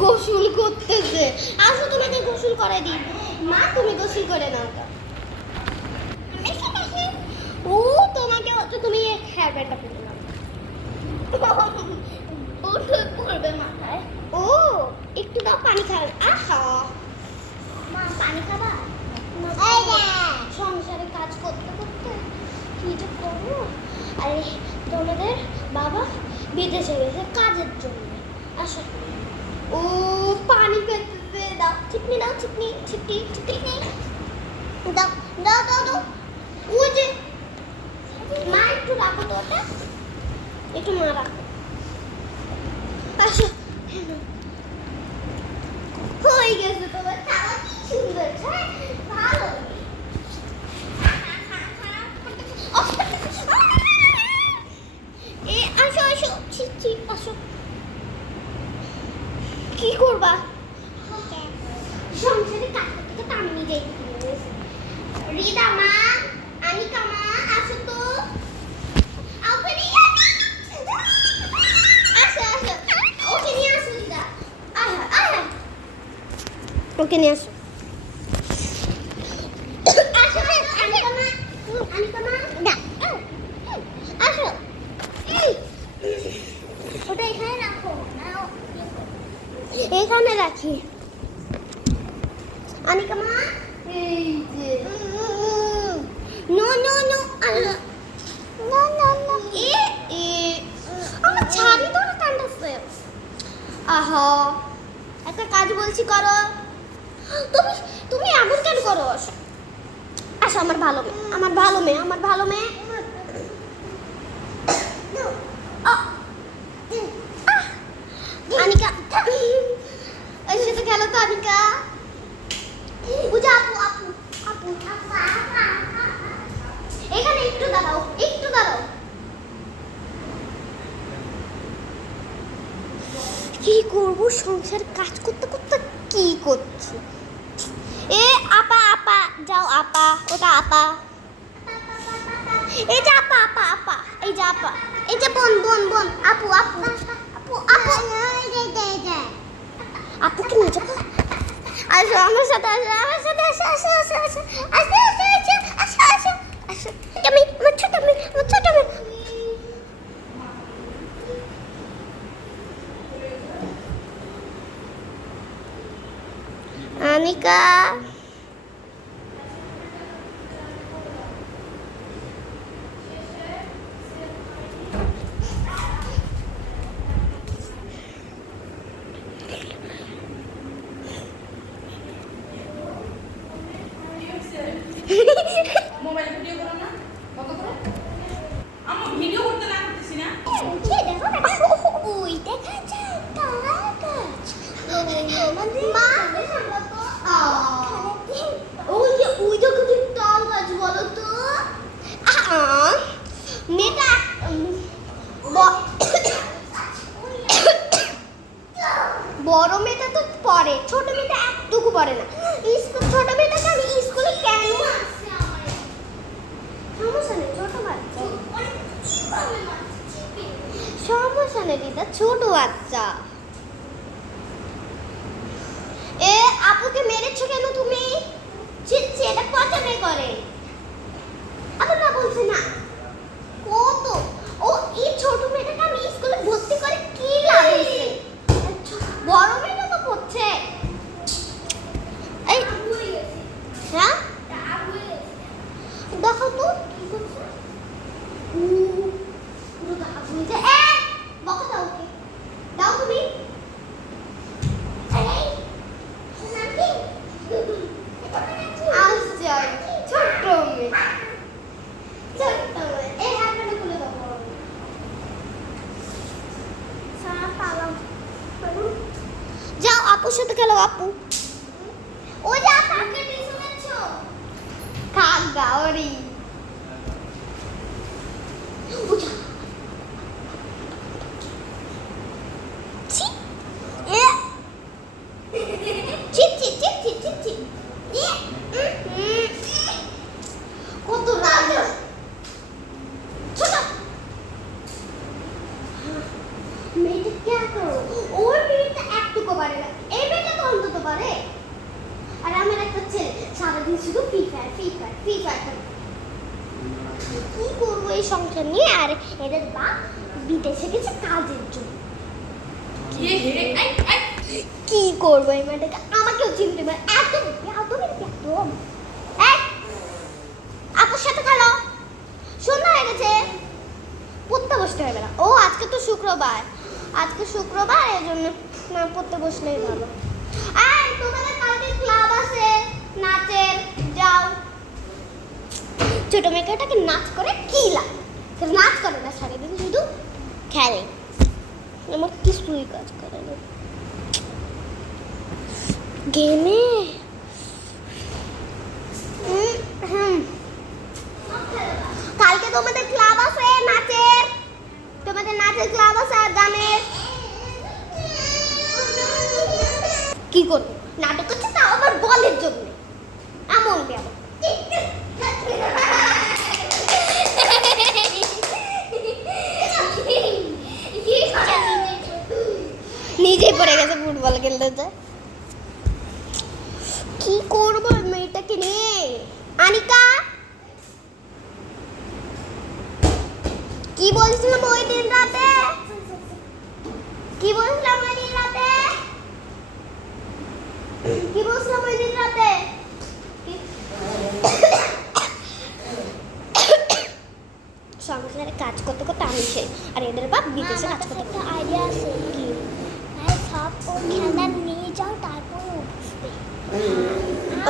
গোসল করতেছে। আসো তোমাকে গোসল করে দিই। মা তুমি গোসল করে নাও তো। ও তোমাকে হচ্ছে তুমি হেয়ার ব্যান্ডটা পরে নাও। ও ঠিক করবে মাথায়। ও একটু দাও পানি খাও। আসো মা পানি খাবা? সংসারে কাজ করতে করতে কি যে করবো। আরে তোমাদের বাবা বিদেশে গেছে কাজের জন্য। আসো। ও পানি পেতেছে। দাও চিপনি দাও চিপনি চিপটি চিপনি দাও দাও দাও দাও। ও যে মা একটু রাখো তো ওটা, একটু মা রাখো। আসো হয়ে গেছে তোমার খাওয়া। কি সুন্দর ভালো। এ আসো আসো ছি আসো। কি করবা? সংসারে কাজ করতে তো আমি নিজেই। রিদা মা, আনিকা মা আসো তো। আসো আসো ওকে নিয়ে আসো রিদা। আহা আহা ওকে নিয়ে আসো। আসো আনিকা মা, আনিকা মা না আসো। ওটা এখানে রাখো। এখানে রাখি। আনিকা মা এই যে no no no no no no এ আমার ছাড়ি ধরে কান্দাচ্ছে। আহা একটা কাজ বলছি করো। তুমি তুমি এমন কেন করো? আসো আমার ভালো মেয়ে, আমার ভালো মেয়ে, আমার ভালো মেয়ে। আনিকা ওই সাথে খেলো তো আনিকা। পূজা আপু আপু আপু এখানে একটু দাঁড়াও, একটু দাঁড়াও। কি করবো সংসার কাজ করতে করতে কি করছি। এ আপা আপা যাও আপা, ওটা আপা। এই যে আপা আপা আপা, এই যে আপা, এই যে বোন বোন বোন আপু আপু আপু আপু আপুকে নিয়ে যাবো। আসো আমার সাথে আসো, আমার সাথে আসো আসো আসো আসো আসো আসো আসো আসো আসো আসো। আমি আমার ছোট মেয়ে, আমার ছোট মেয়ে। আনিকা মোবাইল ভিডিও করো না কত করে? আমি ভিডিও করতে না করতেছি না। কে দেখো না ওই দেখা যায় তারা গাছ। মা ওই যে ওই দেখো কি তাল গাছ বলো তো। মেয়েটা বড় মেয়েটা তো পড়ে, ছোট মেয়েটা একটুকু পড়ে না। ছোট মেয়েটাকে আমি স্কুলে কেন আসছে? আমার সমস্যা নেই, ছোট বাচ্চা সমস্যা নেই দিদা, ছোট বাচ্চা। এ আপুকে মেরেছো কেন তুমি? ছিচ্ছি এটা কত মেয়ে করে। আবার না বলছে না কত। ও এই ছোট মেয়েটাকে আমি স্কুলে ভর্তি করে কি লাভ হয়েছে? বড় মেয়েটা তো পড়ছে। এই হ্যাঁ দেখো তো কি করছে। পুরো দাগ হয়ে যায়। বকা দাও ওকে, দাও তুমি। আসছে ছোট্ট মেয়ে, ছোট্ট মেয়ে। এই হাতটা খুলে দাও। যাও আপুর সাথে খেলো আপু। ও যা কাকে শুনেছো? কাক গাওরি। ছি এ ছি ছি ছি ছি ছি ছি কত রাগ। ছোট এই সংসার নিয়ে, আর এদের বাপ বিদেশে গেছে কাজের জন্য। কি করবো এই মেয়েটাকে? আমাকেও চিনতে পারে, এত একদম। আপুর সাথে খেলো, সন্ধ্যা হয়ে গেছে, পড়তে বসতে হবে না। ও আজকে তো শুক্রবার, এই জন্য পড়তে বসলেই ভালো। আর তোমাদের কালকে ক্লাব আছে নাচের, যাও। ছোট মেয়েটাকে নাচ করে কি লাগে? নাচ করে না, সারাদিন শুধু খেলে, আমার কিছুই কাজ করে না গেমে। কালকে তোমাদের ক্লাব আছে নাচের, নাচের ক্লাব আছে আর গানের। কি করবো, নাটক করছে, তাও আবার বলের জন্য, এমন কেমন। নিজেই পড়ে গেছে ফুটবল খেলতে। কি করবো মেয়েটাকে নিয়ে? আনিকা, কি বলছিলাম ওই দিন রাতে? সংসারে কাজ করতে করতে আমি সেই, আর এদের বাপ বিদেশে কাজ করতে। একটা আইডিয়া আছে কি, সব ও খেলনা নিয়ে যাও, তারপর বুঝবে।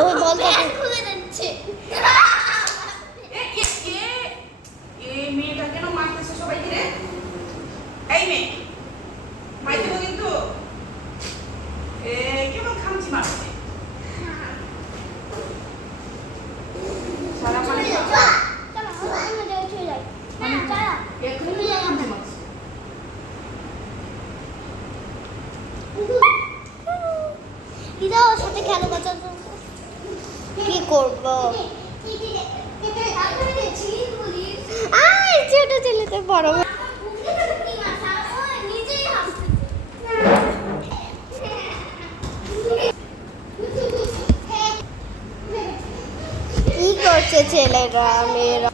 ও বলতে খুলে দিচ্ছে। এই মেয়েটা কেন মারতেছে সবাইকে রে? এই মেয়ে মাইতে দেবো কিন্তু। কেমন খামচি মারছে সারা মানে সাথে খেলো, কি করবো? ছোট ছেলেতে বড় কি করছে ছেলেরা মেয়েরা?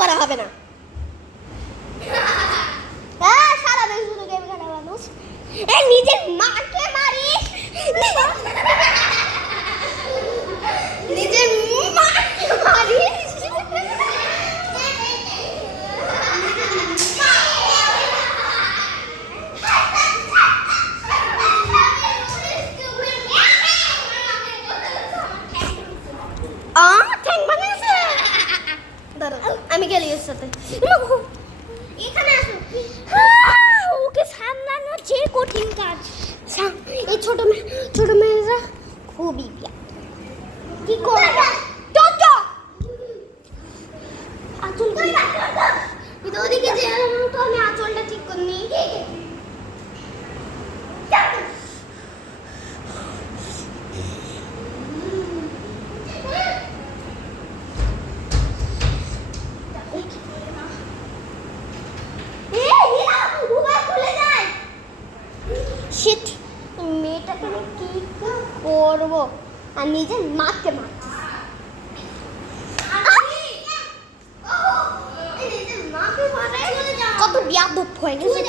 করা হবে না। সারাদিন শুধু গেম খেলা মানুষ। নিজের মাকে মারিস, নিজের মাকে মারিস। আমি গেলি ওর সাথে। এখানে আসো। ওকে সামলানো যে কঠিন কাজ। এই ছোট মেয়েরা খুবই কি করবে? আঁচল ওদিকে যে তো আমি আঁচলটা ঠিক করে নিই। মেয়েটাকে আমি কি করবো? আর নিজের মাকে মার কত বিয়াদব হয়ে গেছে।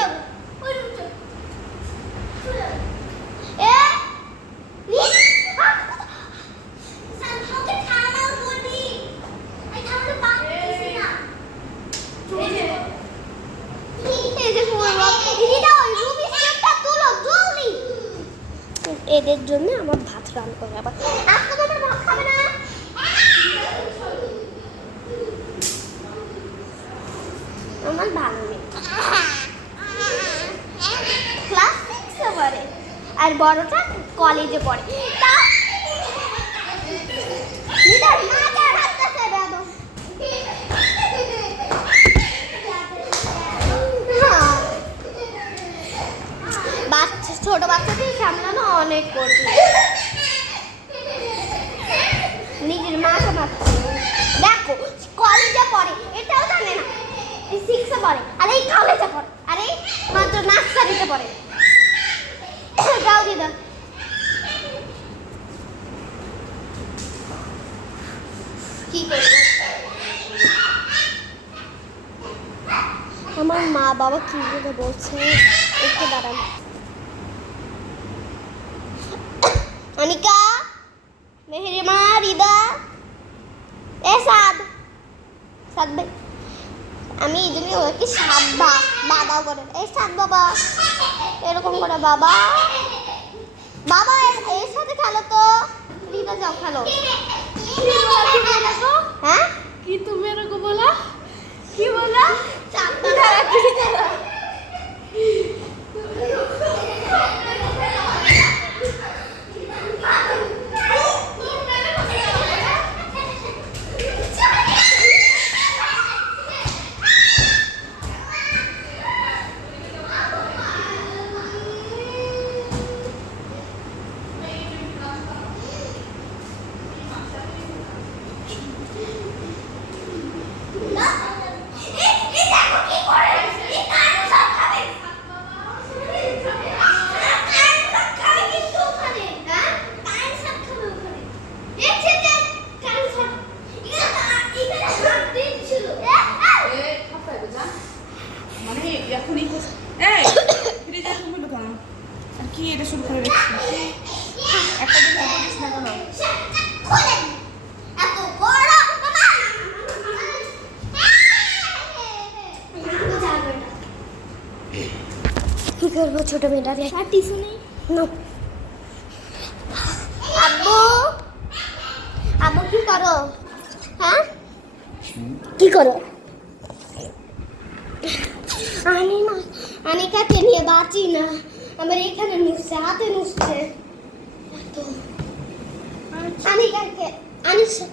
এদের জন্য আমার ভাত রান্না করে আবার আজকে তোমার ভাত খাবে না। আমার ভালো নেই, ক্লাস 6 এ পড়ে আর বড়টা কলেজে পড়ে। ছোট বাচ্চাদের সামলানো অনেক কঠিন। নিজের মাকে মারছে। দেখো কলেজে পড়ে, আরে এই কলেজে পড়ে, আরে মাত্র নার্সারিতে পড়ে। যাও দিদা। কি করবো? আমার মা বাবা কি বলে বলছে, একটু দাঁড়ান। অনিকা, মেহেরিমা, রিদা, এ সাদ সাদ ভাই, আমি এই জন্য ওকে সাদ বাবা করে, এই সাদ বাবা এরকম করে, বাবা বাবা এর সাথে খেলো তো। রিদা যাও খেলো। হ্যাঁ कि तू मेरे को बोला कि बोला মানে এখনই এই ফ্রিজে তুমি কোথাও আর কি এটা শুরু করে রেখেছিস একটা দিন দিস না কেন কি করবো ছোট মেয়েটাকে? আর টিস্যু নেই? নো। আব্বু, আব্বু কি করো? হ্যাঁ কি করো? আনিকাকে নিয়ে বাঁচি না, আমার এখানে নুসছে, হাতে নুসছে। আনিকাকে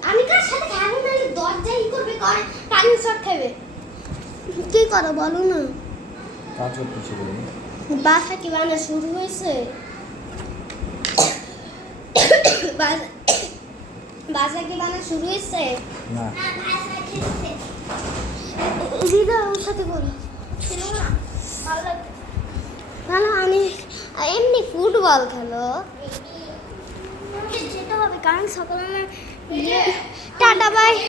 আনিকার সাথে খেলো না, দরজা ই করবে, করে কারেন্ট শট খাবে। কি করো বলো না? কাজ করতে ছিল বাসা কি বানা শুরু হয়েছে? বাসা কি বানা শুরু হয়েছে? না দিদা ওর সাথে বলো। ভালো, আমি এমনি ফুটবল খেলো, যেতে হবে কারণ সকালে টাটা বাই।